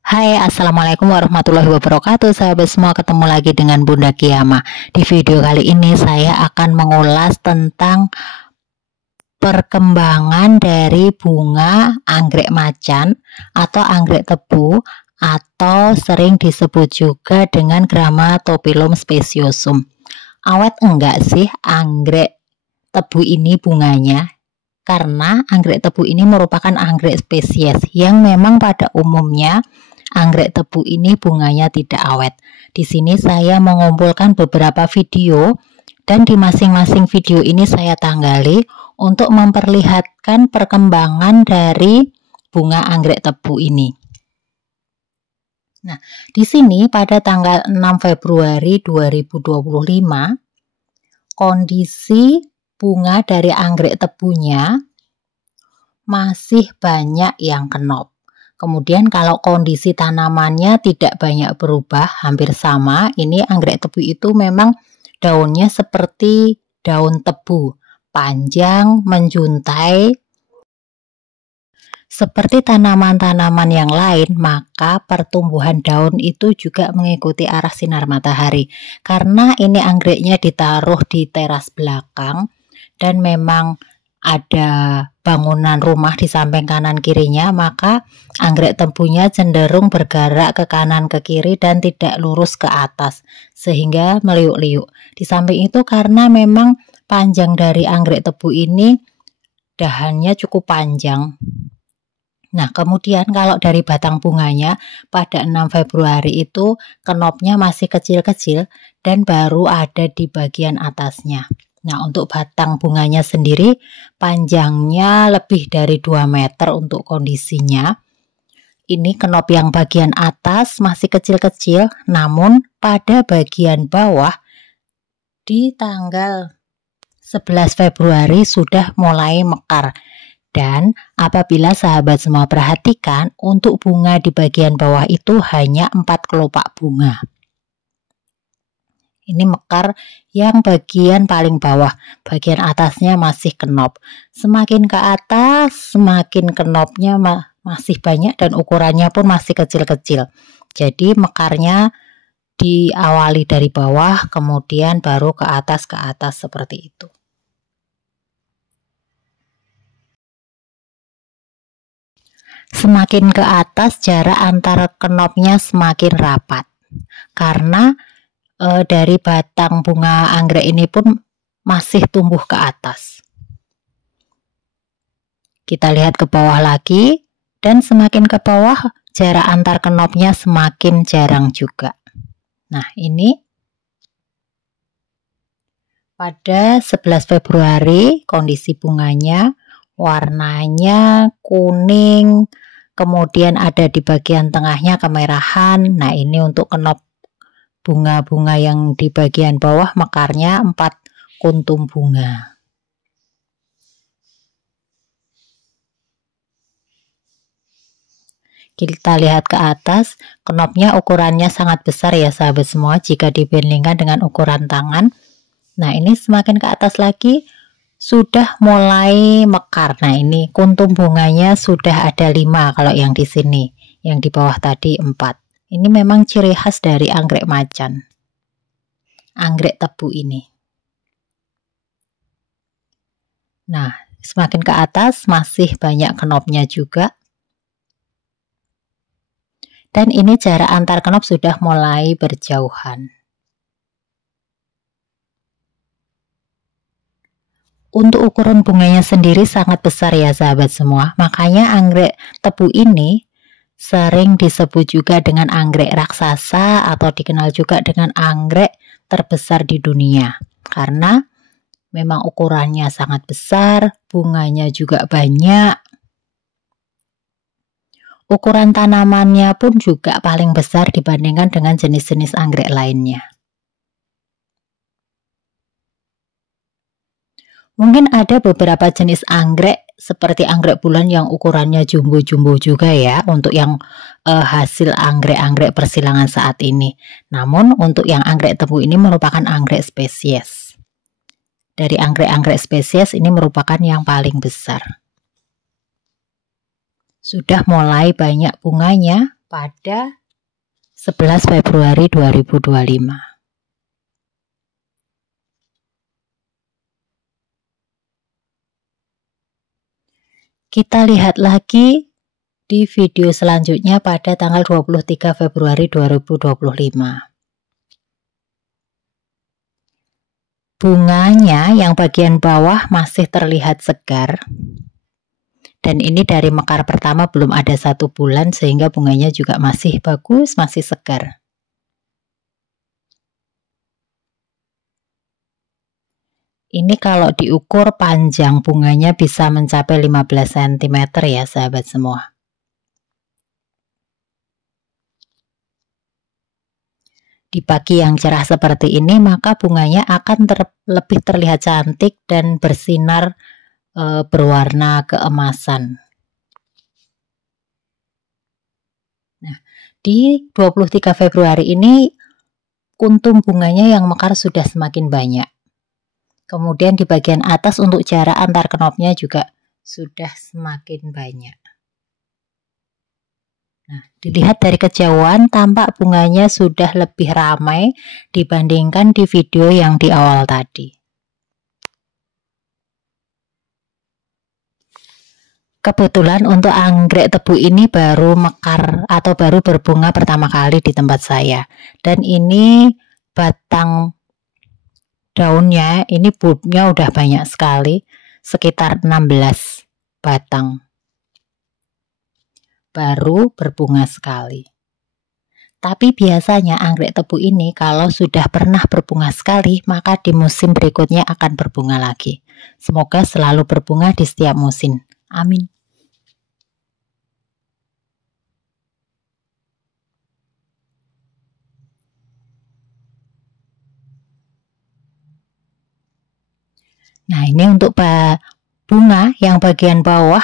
Hai, Assalamualaikum warahmatullahi wabarakatuh. Sahabat semua, ketemu lagi dengan Bunda Kiama. Di video kali ini saya akan mengulas tentang perkembangan dari bunga anggrek macan atau anggrek tebu, atau sering disebut juga dengan Grammatophyllum speciosum. Awet enggak sih anggrek tebu ini bunganya? Karena anggrek tebu ini merupakan anggrek spesies yang memang pada umumnya anggrek tebu ini bunganya tidak awet. Di sini saya mengumpulkan beberapa video dan di masing-masing video ini saya tanggali untuk memperlihatkan perkembangan dari bunga anggrek tebu ini. Nah, di sini pada tanggal 6 Februari 2025 kondisi bunga dari anggrek tebunya masih banyak yang kenop. Kemudian kalau kondisi tanamannya tidak banyak berubah, hampir sama, ini anggrek tebu itu memang daunnya seperti daun tebu, panjang, menjuntai. Seperti tanaman-tanaman yang lain, maka pertumbuhan daun itu juga mengikuti arah sinar matahari. Karena ini anggreknya ditaruh di teras belakang, dan memang ada bangunan rumah di samping kanan kirinya, maka anggrek tebunya cenderung bergerak ke kanan ke kiri dan tidak lurus ke atas, sehingga meliuk-liuk. Di samping itu karena memang panjang dari anggrek tebu ini dahannya cukup panjang. Nah, kemudian kalau dari batang bunganya pada 6 Februari itu kenopnya masih kecil-kecil dan baru ada di bagian atasnya. Nah, untuk batang bunganya sendiri panjangnya lebih dari 2 meter untuk kondisinya. Ini kenop yang bagian atas masih kecil-kecil, namun pada bagian bawah di tanggal 11 Februari sudah mulai mekar. Dan apabila sahabat semua perhatikan, untuk bunga di bagian bawah itu hanya 4 kelopak bunga. Ini mekar yang bagian paling bawah, bagian atasnya masih kenop. Semakin ke atas, semakin kenopnya masih banyak dan ukurannya pun masih kecil-kecil. Jadi mekarnya diawali dari bawah, kemudian baru ke atas seperti itu. Semakin ke atas, jarak antara kenopnya semakin rapat. Karena dari batang bunga anggrek ini pun masih tumbuh ke atas. Kita lihat ke bawah lagi, dan semakin ke bawah jarak antar kenopnya semakin jarang juga. Nah, ini pada 11 Februari kondisi bunganya warnanya kuning, kemudian ada di bagian tengahnya kemerahan. Nah, ini untuk kenop bunga-bunga yang di bagian bawah mekarnya 4 kuntum bunga. Kita lihat ke atas, kenopnya ukurannya sangat besar ya sahabat semua jika dibandingkan dengan ukuran tangan. Nah, ini semakin ke atas lagi sudah mulai mekar. Nah, ini kuntum bunganya sudah ada 5 kalau yang di sini, yang di bawah tadi 4. Ini memang ciri khas dari anggrek macan, anggrek tebu ini. Nah, semakin ke atas masih banyak kenopnya juga. Dan ini jarak antar kenop sudah mulai berjauhan. Untuk ukuran bunganya sendiri sangat besar ya sahabat semua. Makanya anggrek tebu ini sering disebut juga dengan anggrek raksasa atau dikenal juga dengan anggrek terbesar di dunia. Karena memang ukurannya sangat besar, bunganya juga banyak. Ukuran tanamannya pun juga paling besar dibandingkan dengan jenis-jenis anggrek lainnya. Mungkin ada beberapa jenis anggrek seperti anggrek bulan yang ukurannya jumbo-jumbo juga ya, untuk yang hasil anggrek-anggrek persilangan saat ini. Namun untuk yang anggrek tebu ini merupakan anggrek spesies. Dari anggrek-anggrek spesies ini merupakan yang paling besar. Sudah mulai banyak bunganya, pada 11 Februari 2025. Kita lihat lagi di video selanjutnya pada tanggal 23 Februari 2025. Bunganya yang bagian bawah masih terlihat segar. Dan ini dari mekar pertama belum ada 1 bulan sehingga bunganya juga masih bagus, masih segar. Ini kalau diukur panjang bunganya bisa mencapai 15 cm ya sahabat semua. Di pagi yang cerah seperti ini maka bunganya akan lebih terlihat cantik dan bersinar berwarna keemasan. Nah, di 23 Februari ini kuntum bunganya yang mekar sudah semakin banyak. Kemudian di bagian atas untuk jarak antar knopnya juga sudah semakin banyak. Nah, dilihat dari kejauhan tampak bunganya sudah lebih ramai dibandingkan di video yang di awal tadi. Kebetulan untuk anggrek tebu ini baru mekar atau baru berbunga pertama kali di tempat saya. Dan ini batang daunnya, ini bulbnya udah banyak sekali, sekitar 16 batang. Baru berbunga sekali. Tapi biasanya anggrek tebu ini kalau sudah pernah berbunga sekali, maka di musim berikutnya akan berbunga lagi. Semoga selalu berbunga di setiap musim. Amin. Nah, ini untuk bunga yang bagian bawah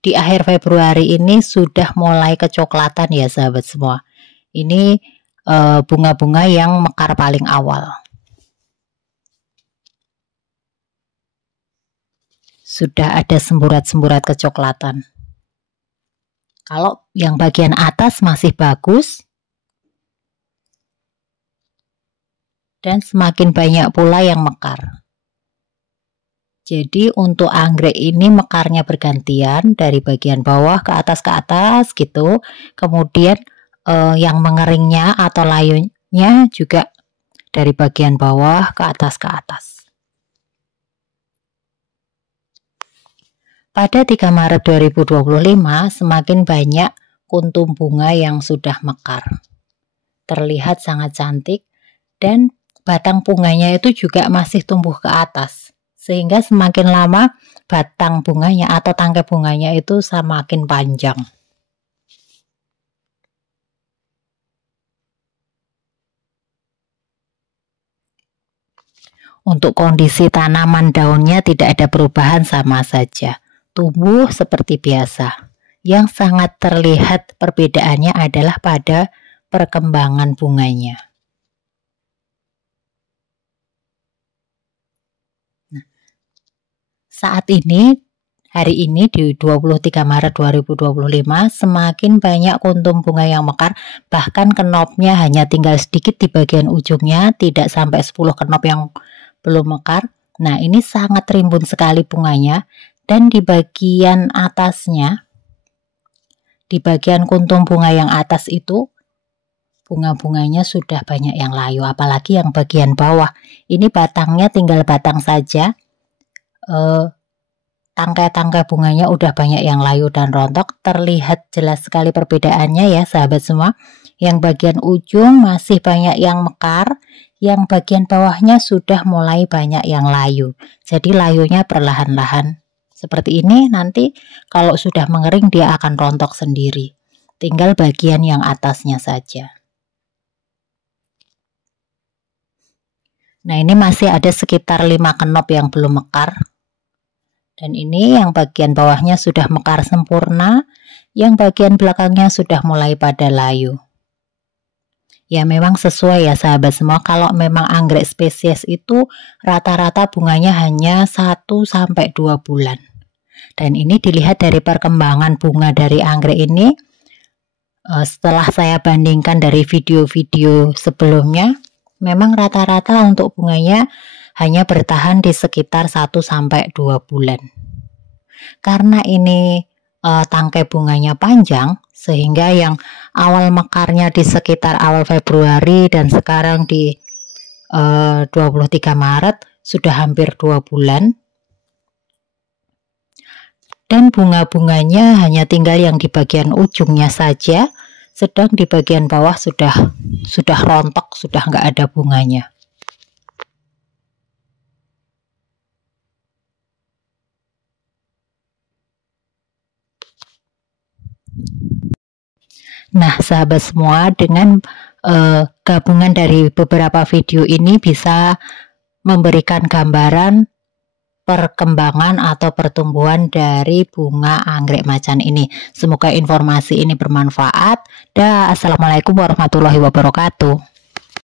di akhir Februari ini sudah mulai kecoklatan ya sahabat semua. Ini bunga-bunga yang mekar paling awal. Sudah ada semburat-semburat kecoklatan. Kalau yang bagian atas masih bagus. Dan semakin banyak pula yang mekar. Jadi untuk anggrek ini mekarnya bergantian dari bagian bawah ke atas gitu. Kemudian yang mengeringnya atau layunya juga dari bagian bawah ke atas Pada 3 Maret 2025 semakin banyak kuntum bunga yang sudah mekar. Terlihat sangat cantik dan batang bunganya itu juga masih tumbuh ke atas. Sehingga semakin lama batang bunganya atau tangkai bunganya itu semakin panjang. Untuk kondisi tanaman daunnya tidak ada perubahan, sama saja. Tumbuh seperti biasa. Yang sangat terlihat perbedaannya adalah pada perkembangan bunganya. Saat ini, hari ini di 23 Maret 2025 semakin banyak kuntum bunga yang mekar, bahkan kenopnya hanya tinggal sedikit di bagian ujungnya, tidak sampai 10 kenop yang belum mekar. Nah, ini sangat rimbun sekali bunganya, dan di bagian atasnya, di bagian kuntum bunga yang atas itu bunga-bunganya sudah banyak yang layu, apalagi yang bagian bawah. Ini batangnya tinggal batang saja. Tangkai-tangkai bunganya udah banyak yang layu dan rontok. Terlihat jelas sekali perbedaannya ya sahabat semua. Yang bagian ujung masih banyak yang mekar, yang bagian bawahnya sudah mulai banyak yang layu. Jadi layunya perlahan-lahan seperti ini. Nanti kalau sudah mengering dia akan rontok sendiri. Tinggal bagian yang atasnya saja. Nah, ini masih ada sekitar 5 kenop yang belum mekar. Dan ini yang bagian bawahnya sudah mekar sempurna, yang bagian belakangnya sudah mulai pada layu. Ya memang sesuai ya sahabat semua, kalau memang anggrek spesies itu rata-rata bunganya hanya 1-2 bulan. Dan ini dilihat dari perkembangan bunga dari anggrek ini, Setelah saya bandingkan dari video-video sebelumnya, memang rata-rata untuk bunganya hanya bertahan di sekitar 1-2 bulan. Karena ini tangkai bunganya panjang, sehingga yang awal mekarnya di sekitar awal Februari dan sekarang di 23 Maret sudah hampir 2 bulan. Dan bunga-bunganya hanya tinggal yang di bagian ujungnya saja, sedang di bagian bawah sudah rontok, sudah nggak ada bunganya. Nah, sahabat semua, dengan gabungan dari beberapa video ini bisa memberikan gambaran perkembangan atau pertumbuhan dari bunga anggrek macan ini. Semoga informasi ini bermanfaat. Assalamualaikum warahmatullahi wabarakatuh.